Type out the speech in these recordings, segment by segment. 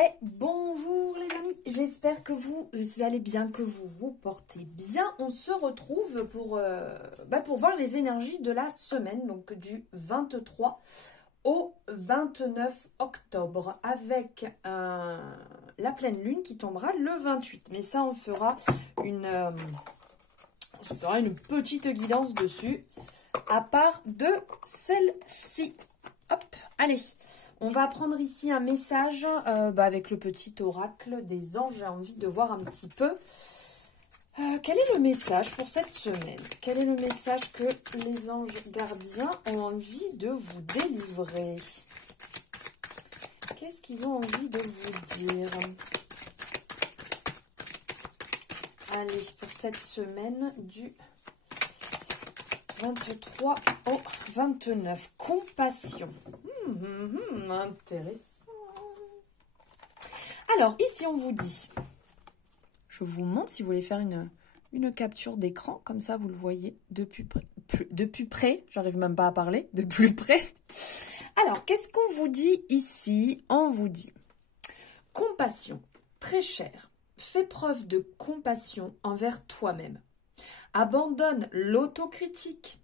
Et bonjour les amis, j'espère que vous allez bien, que vous vous portez bien. On se retrouve pour voir les énergies de la semaine, donc du 23 au 29 octobre, avec la pleine lune qui tombera le 28. Mais ça, on fera une petite guidance dessus, à part de celle-ci. Hop, allez. On va prendre ici un message avec le petit oracle des anges. J'ai envie de voir un petit peu quel est le message pour cette semaine. Quel est le message que les anges gardiens ont envie de vous délivrer? Qu'est-ce qu'ils ont envie de vous dire? Allez, pour cette semaine du 23 au 29. Compassion. Intéressant. Alors, ici, on vous dit, je vous montre si vous voulez faire une capture d'écran, comme ça, vous le voyez de plus près. J'arrive même pas à parler, de plus près. Alors, qu'est-ce qu'on vous dit ici? On vous dit, compassion, très cher, fais preuve de compassion envers toi-même. Abandonne l'autocritique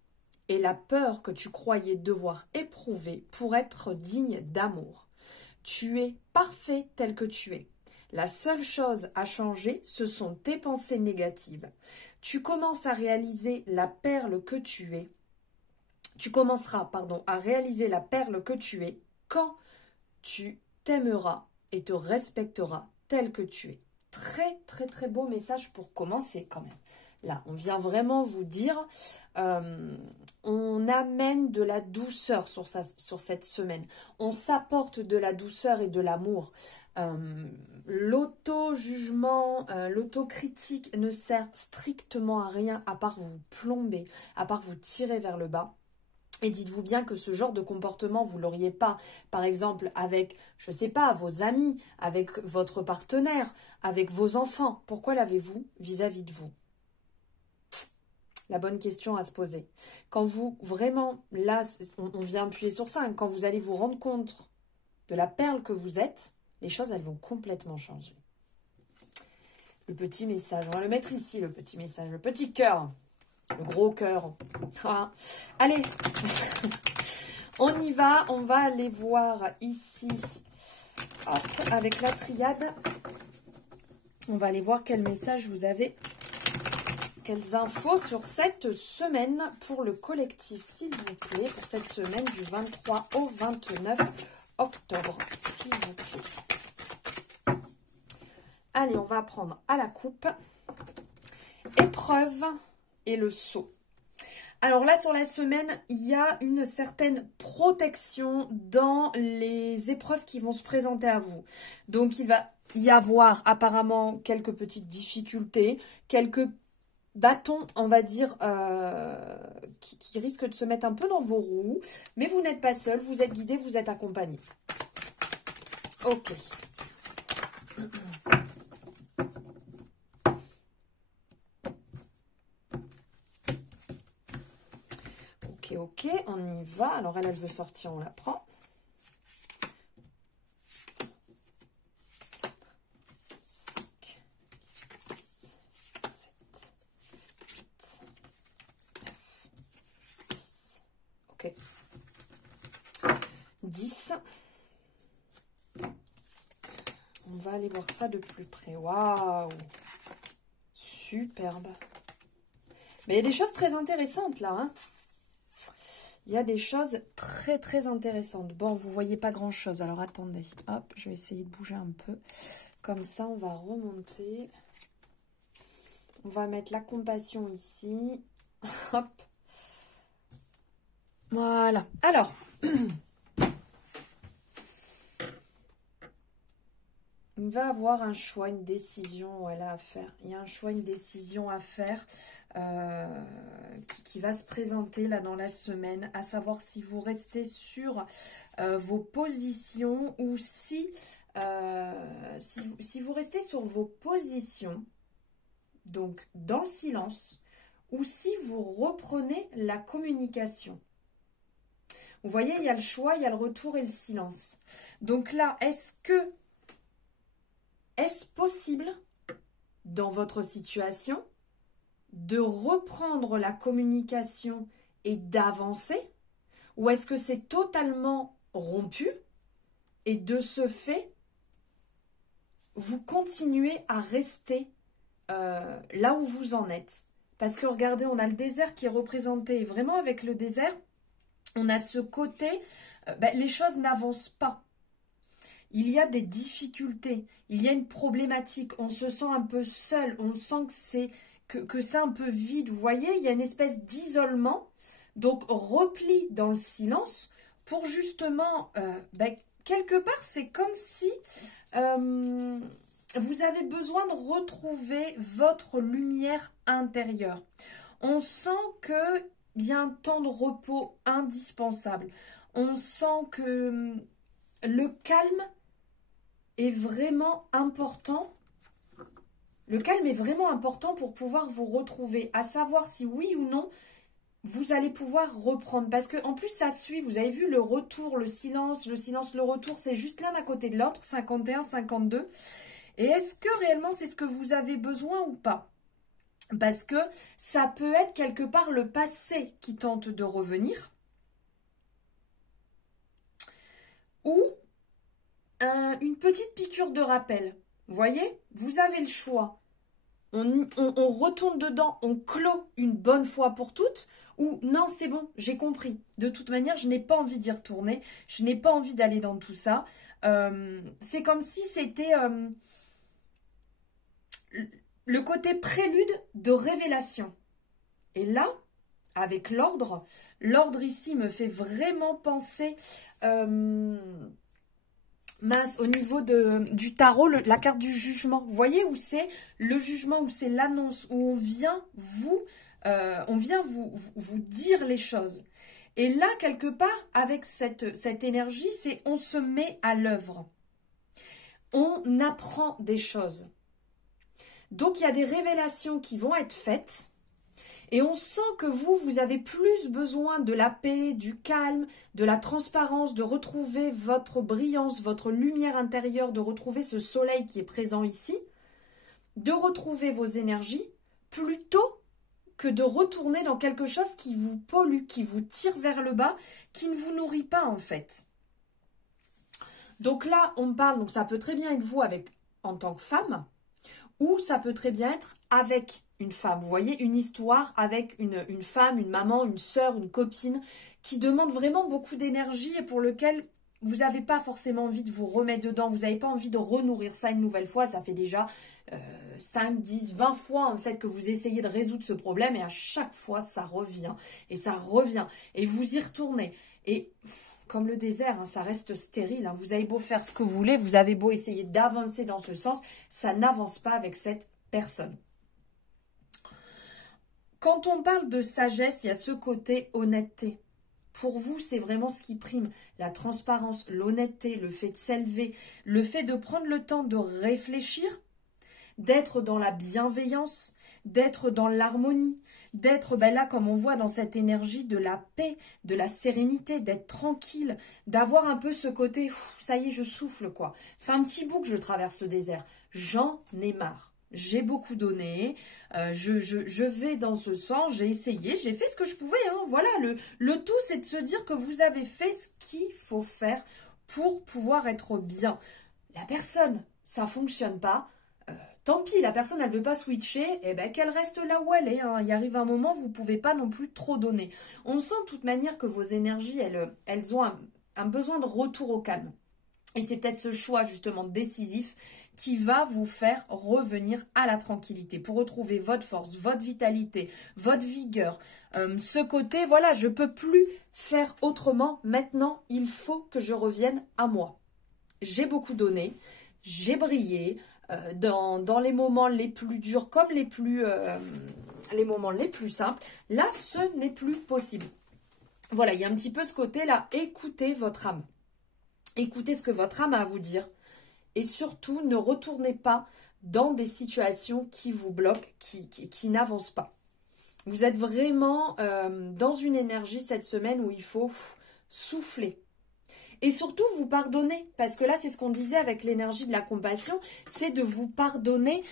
et la peur que tu croyais devoir éprouver pour être digne d'amour. Tu es parfait tel que tu es. La seule chose à changer, ce sont tes pensées négatives. Tu commences à réaliser la perle que tu es. Tu commenceras, à réaliser la perle que tu es quand tu t'aimeras et te respecteras tel que tu es. Très, très, très beau message pour commencer quand même. Là, on vient vraiment vous dire, on amène de la douceur sur cette semaine. On s'apporte de la douceur et de l'amour. L'auto-jugement, l'autocritique ne sert strictement à rien à part vous plomber, à part vous tirer vers le bas. Et dites-vous bien que ce genre de comportement, vous ne l'auriez pas, par exemple, avec, je ne sais pas, vos amis, avec votre partenaire, avec vos enfants. Pourquoi l'avez-vous vis-à-vis de vous? La bonne question à se poser. Quand vous, vraiment, là, on vient appuyer sur ça, hein, quand vous allez vous rendre compte de la perle que vous êtes, les choses, elles vont complètement changer. Le petit message, on va le mettre ici, le petit message, le petit cœur, le gros cœur. Ah. Allez, on y va, on va aller voir ici, hop, avec la triade. On va aller voir quel message vous avez. Quelles infos sur cette semaine pour le collectif, s'il vous plaît, pour cette semaine du 23 au 29 octobre, s'il vous plaît. Allez, on va prendre à la coupe, épreuve et le sceau. Alors là, sur la semaine, il y a une certaine protection dans les épreuves qui vont se présenter à vous. Donc, il va y avoir apparemment quelques petites difficultés, quelques bâton, on va dire, qui risque de se mettre un peu dans vos roues. Mais vous n'êtes pas seul, vous êtes guidé, vous êtes accompagné. Ok. Ok, on y va. Alors, elle veut sortir, on la prend. Ok. 10. On va aller voir ça de plus près. Waouh! Superbe. Mais il y a des choses très intéressantes là. Hein, il y a des choses très très intéressantes. Bon, vous voyez pas grand chose. Alors attendez. Hop, je vais essayer de bouger un peu. Comme ça, on va remonter. On va mettre la compassion ici. Hop. Voilà. Alors, on va avoir un choix, une décision à faire. Il y a un choix, une décision à faire qui va se présenter là dans la semaine, à savoir si vous restez sur vos positions ou si vous restez sur vos positions, donc dans le silence, ou si vous reprenez la communication. Vous voyez, il y a le choix, il y a le retour et le silence. Donc là, est-ce que est-ce possible dans votre situation de reprendre la communication et d'avancer? Ou est-ce que c'est totalement rompu et de ce fait, vous continuez à rester là où vous en êtes? Parce que regardez, on a le désert qui est représenté. Et vraiment avec le désert, on a ce côté, les choses n'avancent pas. Il y a des difficultés, il y a une problématique, on se sent un peu seul, on sent que c'est un peu vide. Vous voyez, il y a une espèce d'isolement, donc repli dans le silence pour justement, quelque part, c'est comme si vous avez besoin de retrouver votre lumière intérieure. On sent qu'il y a un temps de repos indispensable. On sent que le calme est vraiment important. Le calme est vraiment important pour pouvoir vous retrouver, à savoir si oui ou non, vous allez pouvoir reprendre. Parce qu'en plus, ça suit, vous avez vu le retour, le silence, le retour, c'est juste l'un à côté de l'autre, 51, 52. Et est-ce que réellement c'est ce que vous avez besoin ou pas? Parce que ça peut être quelque part le passé qui tente de revenir. Ou une petite piqûre de rappel. Vous voyez, vous avez le choix. On retourne dedans, on clôt une bonne fois pour toutes, ou non, c'est bon, j'ai compris. De toute manière, je n'ai pas envie d'y retourner, je n'ai pas envie d'aller dans tout ça. C'est comme si c'était le côté prélude de révélation. Et là, avec l'ordre ici me fait vraiment penser... au niveau du tarot, la carte du jugement. Vous voyez où c'est le jugement, où c'est l'annonce, où on vient vous dire les choses. Et là, quelque part, avec cette énergie, c'est on se met à l'œuvre. On apprend des choses. Donc, il y a des révélations qui vont être faites. Et on sent que vous avez plus besoin de la paix, du calme, de la transparence, de retrouver votre brillance, votre lumière intérieure, de retrouver ce soleil qui est présent ici, de retrouver vos énergies, plutôt que de retourner dans quelque chose qui vous pollue, qui vous tire vers le bas, qui ne vous nourrit pas en fait. Donc là, on parle, donc ça peut très bien être vous en tant que femme, ou ça peut très bien être avec une femme. Vous voyez, une histoire avec une femme, une maman, une sœur, une copine qui demande vraiment beaucoup d'énergie et pour lequel vous n'avez pas forcément envie de vous remettre dedans. Vous n'avez pas envie de renourrir ça une nouvelle fois. Ça fait déjà 5, 10, 20 fois en fait que vous essayez de résoudre ce problème et à chaque fois ça revient et ça revient et vous y retournez. Et comme le désert, ça reste stérile. Vous avez beau faire ce que vous voulez, vous avez beau essayer d'avancer dans ce sens, ça n'avance pas avec cette personne. Quand on parle de sagesse, il y a ce côté honnêteté. Pour vous, c'est vraiment ce qui prime. La transparence, l'honnêteté, le fait de s'élever, le fait de prendre le temps de réfléchir, d'être dans la bienveillance, d'être dans l'harmonie, d'être là comme on voit dans cette énergie de la paix, de la sérénité, d'être tranquille, d'avoir un peu ce côté, ça y est, je souffle quoi. Ça fait un petit bout que je traverse ce désert, j'en ai marre. J'ai beaucoup donné, je vais dans ce sens, j'ai essayé, j'ai fait ce que je pouvais. Voilà, le tout c'est de se dire que vous avez fait ce qu'il faut faire pour pouvoir être bien. La personne, ça ne fonctionne pas. Tant pis, la personne, elle ne veut pas switcher, qu'elle reste là où elle est. Il arrive un moment, vous ne pouvez pas non plus trop donner. On sent de toute manière que vos énergies, elles ont un besoin de retour au calme. Et c'est peut-être ce choix justement décisif qui va vous faire revenir à la tranquillité pour retrouver votre force, votre vitalité, votre vigueur. Ce côté, voilà, je ne peux plus faire autrement. Maintenant, il faut que je revienne à moi. J'ai beaucoup donné, j'ai brillé dans les moments les plus durs comme les moments les plus simples. Là, ce n'est plus possible. Voilà, il y a un petit peu ce côté-là. Écoutez votre âme. Écoutez ce que votre âme a à vous dire. Et surtout, ne retournez pas dans des situations qui vous bloquent, qui n'avancent pas. Vous êtes vraiment dans une énergie cette semaine où il faut souffler. Et surtout, vous pardonnez. Parce que là, c'est ce qu'on disait avec l'énergie de la compassion. C'est de vous pardonner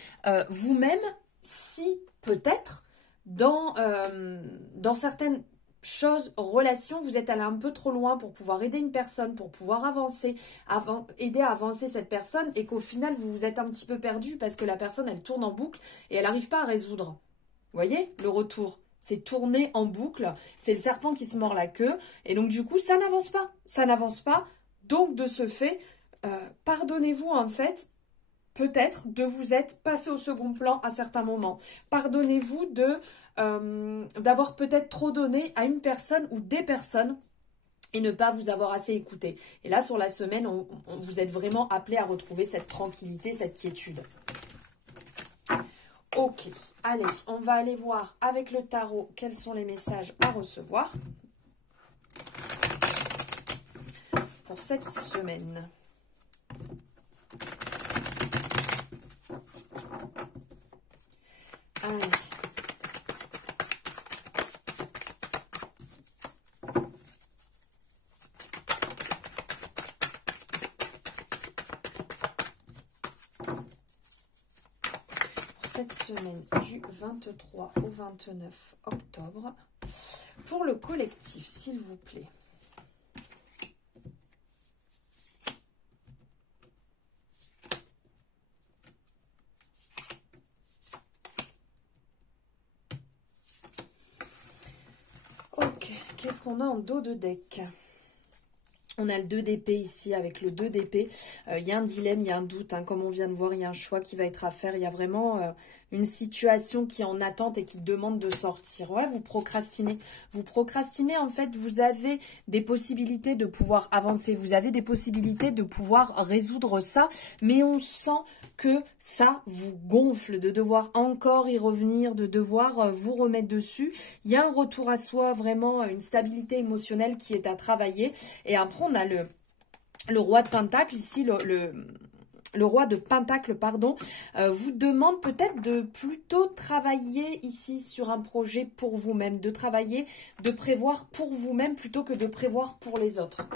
vous-même si, peut-être, dans certaines choses, relations, vous êtes allé un peu trop loin pour pouvoir aider une personne, pour pouvoir avancer, aider à avancer cette personne, et qu'au final, vous vous êtes un petit peu perdu parce que la personne, elle tourne en boucle et elle n'arrive pas à résoudre. Vous voyez, le retour, c'est tourner en boucle, c'est le serpent qui se mord la queue, et donc du coup, ça n'avance pas. Ça n'avance pas, donc de ce fait, pardonnez-vous en fait, peut-être de vous être passé au second plan à certains moments. Pardonnez-vous d'avoir peut-être trop donné à une personne ou des personnes et ne pas vous avoir assez écouté. Et là, sur la semaine, vous êtes vraiment appelé à retrouver cette tranquillité, cette quiétude. Ok, allez, on va aller voir avec le tarot quels sont les messages à recevoir pour cette semaine. Allez. Cette semaine du 23 au 29 octobre, pour le collectif, s'il vous plaît. Ok, qu'est-ce qu'on a en dos de deck ? On a le 2 d'épée ici, avec le 2 d'épée. Il y a un dilemme, il y a un doute. Hein, comme on vient de voir, il y a un choix qui va être à faire. Il y a vraiment une situation qui est en attente et qui demande de sortir. Ouais, vous procrastinez. Vous procrastinez, en fait, vous avez des possibilités de pouvoir avancer. Vous avez des possibilités de pouvoir résoudre ça. Mais on sent que ça vous gonfle, de devoir encore y revenir, de devoir vous remettre dessus. Il y a un retour à soi, vraiment une stabilité émotionnelle qui est à travailler. Et après, on a le roi de Pentacle, ici, le roi de Pentacle, pardon, vous demande peut-être de plutôt travailler ici sur un projet pour vous-même, de travailler, de prévoir pour vous-même plutôt que de prévoir pour les autres.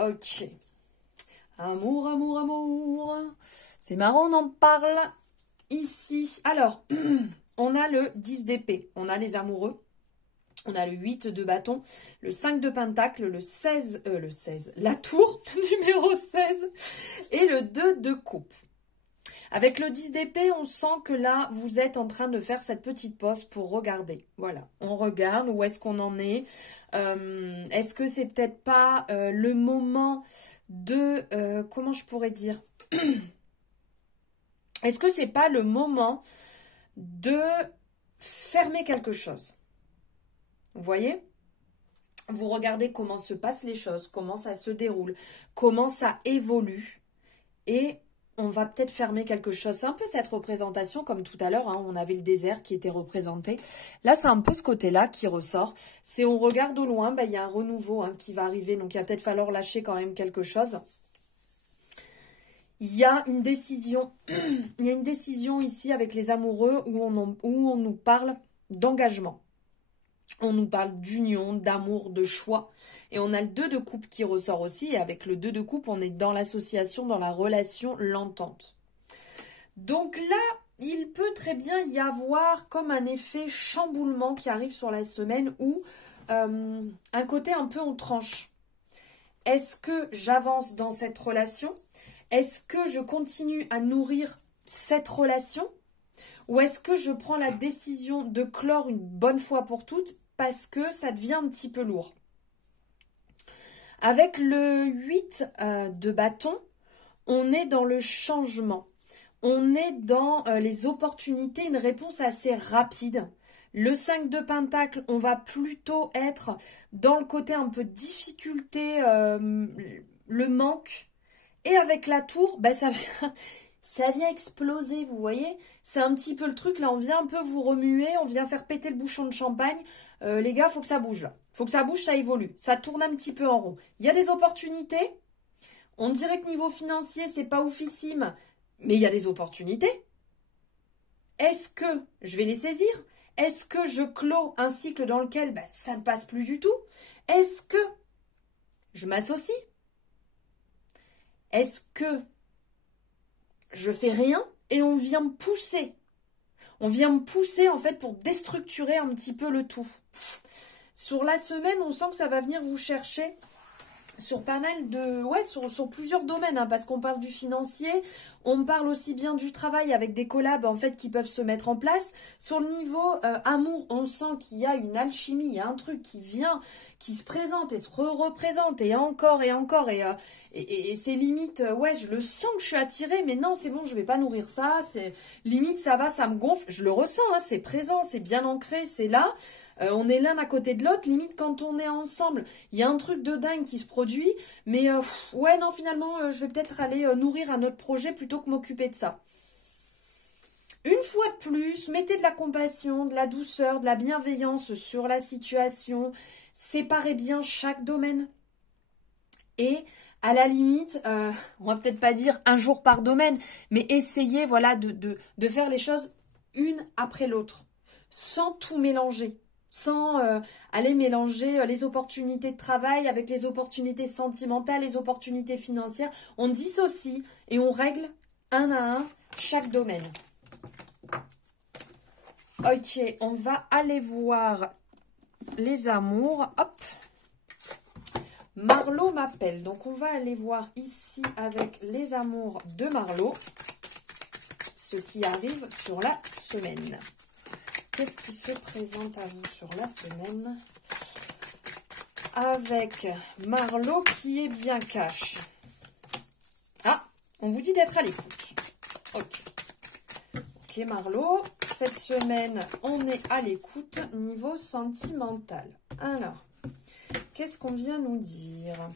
Ok. Amour, amour, amour. C'est marrant, on en parle ici. Alors, on a le 10 d'épée, on a les amoureux. On a le 8 de bâton, le 5 de pentacle, la tour, numéro 16, et le 2 de coupe. Avec le 10 d'épée, on sent que là, vous êtes en train de faire cette petite pause pour regarder. Voilà, on regarde où est-ce qu'on en est. Est-ce que c'est peut-être pas le moment de... comment je pourrais dire? Est-ce que c'est pas le moment de fermer quelque chose? Vous voyez? Vous regardez comment se passent les choses, comment ça se déroule, comment ça évolue. Et on va peut-être fermer quelque chose. C'est un peu cette représentation, comme tout à l'heure, hein, on avait le désert qui était représenté. Là, c'est un peu ce côté-là qui ressort. C'est on regarde au loin, il y a un renouveau hein, qui va arriver. Donc, il va peut-être falloir lâcher quand même quelque chose. Il y a une décision. Il y a une décision ici avec les amoureux où on nous parle d'engagement. On nous parle d'union, d'amour, de choix. Et on a le 2 de coupe qui ressort aussi. Et avec le 2 de coupe, on est dans l'association, dans la relation, l'entente. Donc là, il peut très bien y avoir comme un effet chamboulement qui arrive sur la semaine où un côté un peu on tranche. Est-ce que j'avance dans cette relation? Est-ce que je continue à nourrir cette relation? Ou est-ce que je prends la décision de clore une bonne fois pour toutes parce que ça devient un petit peu lourd? Avec le 8 de bâton, on est dans le changement. On est dans les opportunités, une réponse assez rapide. Le 5 de pentacle, on va plutôt être dans le côté un peu difficulté, le manque. Et avec la tour, ça vient exploser, vous voyez. C'est un petit peu le truc, là, on vient un peu vous remuer, on vient faire péter le bouchon de champagne. Les gars, faut que ça bouge, là. Faut que ça bouge, ça évolue. Ça tourne un petit peu en rond. Il y a des opportunités. On dirait que niveau financier, c'est pas oufissime, mais il y a des opportunités. Est-ce que je vais les saisir? Est-ce que je clôt un cycle dans lequel ça ne passe plus du tout? Est-ce que je m'associe? Est-ce que je fais rien et on vient me pousser? On vient me pousser en fait pour déstructurer un petit peu le tout. Sur la semaine, on sent que ça va venir vous chercher sur pas mal de... Ouais, sur plusieurs domaines, hein, parce qu'on parle du financier, on parle aussi bien du travail avec des collabs en fait qui peuvent se mettre en place. Sur le niveau amour, on sent qu'il y a une alchimie, il y a un truc qui vient, qui se présente et se représente et encore et encore et c'est limite, ouais, je le sens que je suis attirée, mais non, c'est bon, je vais pas nourrir ça, c'est limite ça va, ça me gonfle, je le ressens, hein, c'est présent, c'est bien ancré, c'est là. On est l'un à côté de l'autre, limite quand on est ensemble, il y a un truc de dingue qui se produit, mais ouais non finalement je vais peut-être aller nourrir un autre projet plutôt que m'occuper de ça. Une fois de plus, mettez de la compassion, de la douceur, de la bienveillance sur la situation, séparez bien chaque domaine. Et à la limite, on va peut-être pas dire un jour par domaine, mais essayez voilà, de faire les choses une après l'autre, sans tout mélanger. Sans aller mélanger les opportunités de travail avec les opportunités sentimentales, les opportunités financières. On dissocie et on règle un à un chaque domaine. Ok, on va aller voir les amours. Hop. Marlo m'appelle. Donc on va aller voir ici avec les amours de Marlo. Ce qui arrive sur la semaine. Qu'est-ce qui se présente à vous sur la semaine? Avec Marlo qui est bien cash. Ah, on vous dit d'être à l'écoute. Ok. Ok Marlo, cette semaine, on est à l'écoute niveau sentimental. Alors, qu'est-ce qu'on vient nous dire?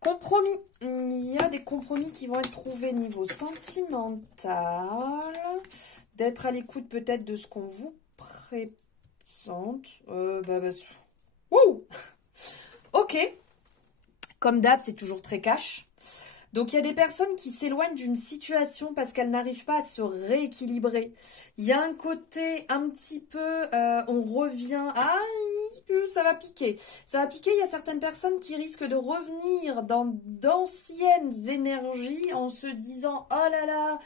Compromis. Il y a des compromis qui vont être trouvés niveau sentimental. D'être à l'écoute peut-être de ce qu'on vous présente. Wouh. Ok. Comme d'hab, c'est toujours très cash. Donc, il y a des personnes qui s'éloignent d'une situation parce qu'elles n'arrivent pas à se rééquilibrer. Il y a un côté un petit peu, on revient... Ah, ça va piquer. Ça va piquer, il y a certaines personnes qui risquent de revenir dans d'anciennes énergies en se disant « Oh là là !»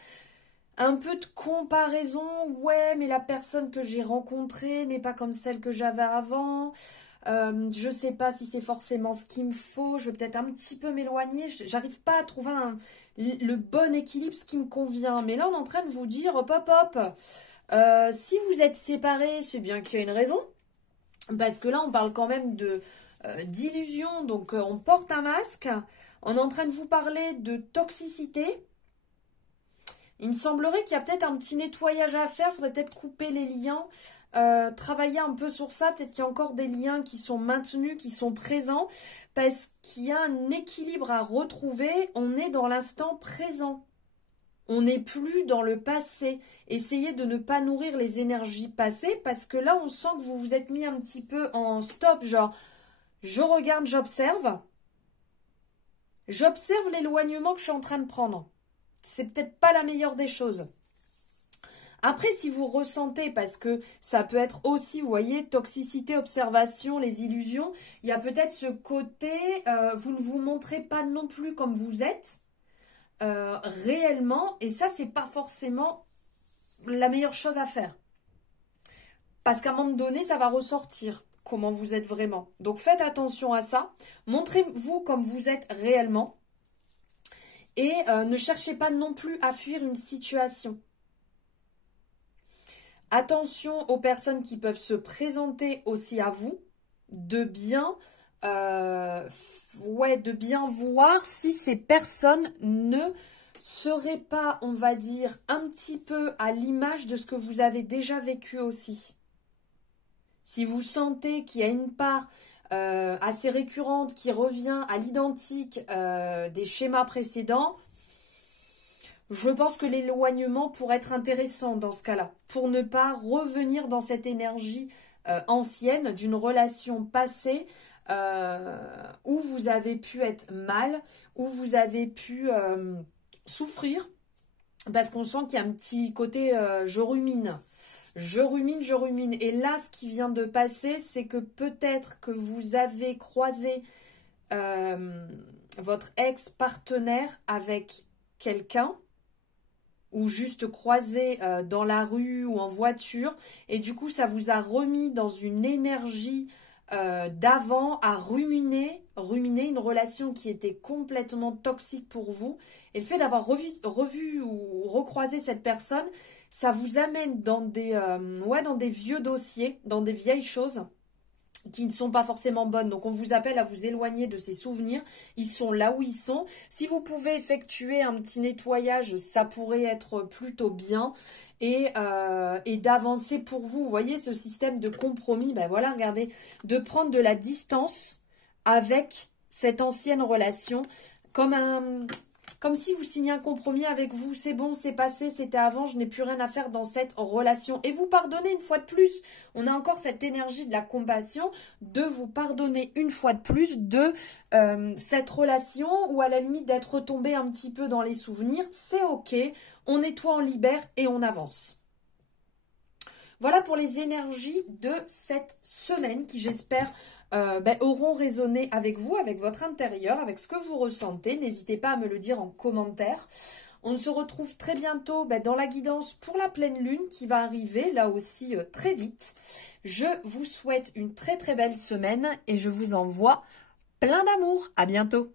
Un peu de comparaison. « Ouais, mais la personne que j'ai rencontrée n'est pas comme celle que j'avais avant. » Je sais pas si c'est forcément ce qu'il me faut, je vais peut-être un petit peu m'éloigner, j'arrive pas à trouver le bon équilibre, ce qui me convient. Mais là, on est en train de vous dire, hop, hop, hop, si vous êtes séparés, c'est bien qu'il y a une raison, parce que là, on parle quand même d'illusion, donc on porte un masque, on est en train de vous parler de toxicité. Il me semblerait qu'il y a peut-être un petit nettoyage à faire, il faudrait peut-être couper les liens, travailler un peu sur ça, peut-être qu'il y a encore des liens qui sont maintenus, qui sont présents, parce qu'il y a un équilibre à retrouver, on est dans l'instant présent. On n'est plus dans le passé. Essayez de ne pas nourrir les énergies passées, parce que là, on sent que vous vous êtes mis un petit peu en stop, genre, je regarde, j'observe l'éloignement que je suis en train de prendre. C'est peut-être pas la meilleure des choses. Après, si vous ressentez, parce que ça peut être aussi, vous voyez, toxicité, observation, les illusions, il y a peut-être ce côté, vous ne vous montrez pas non plus comme vous êtes, réellement, et ça, c'est pas forcément la meilleure chose à faire. Parce qu'à un moment donné, ça va ressortir comment vous êtes vraiment. Donc, faites attention à ça. Montrez-vous comme vous êtes réellement. Et ne cherchez pas non plus à fuir une situation. Attention aux personnes qui peuvent se présenter aussi à vous, de bien voir si ces personnes ne seraient pas, on va dire, un petit peu à l'image de ce que vous avez déjà vécu aussi. Si vous sentez qu'il y a une part assez récurrente qui revient à l'identique des schémas précédents, je pense que l'éloignement pourrait être intéressant dans ce cas-là, pour ne pas revenir dans cette énergie ancienne d'une relation passée où vous avez pu être mal, où vous avez pu souffrir, parce qu'on sent qu'il y a un petit côté je rumine. Je rumine, je rumine. Et là, ce qui vient de passer, c'est que peut-être que vous avez croisé votre ex-partenaire avec quelqu'un, ou juste croisé dans la rue ou en voiture, et du coup ça vous a remis dans une énergie d'avant à ruminer une relation qui était complètement toxique pour vous, et le fait d'avoir revu ou recroisé cette personne, ça vous amène dans dans des vieux dossiers, dans des vieilles choses qui ne sont pas forcément bonnes. Donc on vous appelle à vous éloigner de ces souvenirs. Ils sont là où ils sont. Si vous pouvez effectuer un petit nettoyage, ça pourrait être plutôt bien. Et d'avancer pour vous. Vous voyez ce système de compromis, ben voilà, regardez, de prendre de la distance avec cette ancienne relation, comme si vous signez un compromis avec vous, c'est bon, c'est passé, c'était avant, je n'ai plus rien à faire dans cette relation. Et vous pardonnez une fois de plus. On a encore cette énergie de la compassion, de vous pardonner une fois de plus de cette relation, ou à la limite d'être retombé un petit peu dans les souvenirs. C'est ok, on nettoie, on libère et on avance. Voilà pour les énergies de cette semaine qui, j'espère, auront résonné avec vous, avec votre intérieur, avec ce que vous ressentez. N'hésitez pas à me le dire en commentaire. On se retrouve très bientôt dans la guidance pour la pleine lune qui va arriver, là aussi très vite. Je vous souhaite une très très belle semaine et je vous envoie plein d'amour. À bientôt.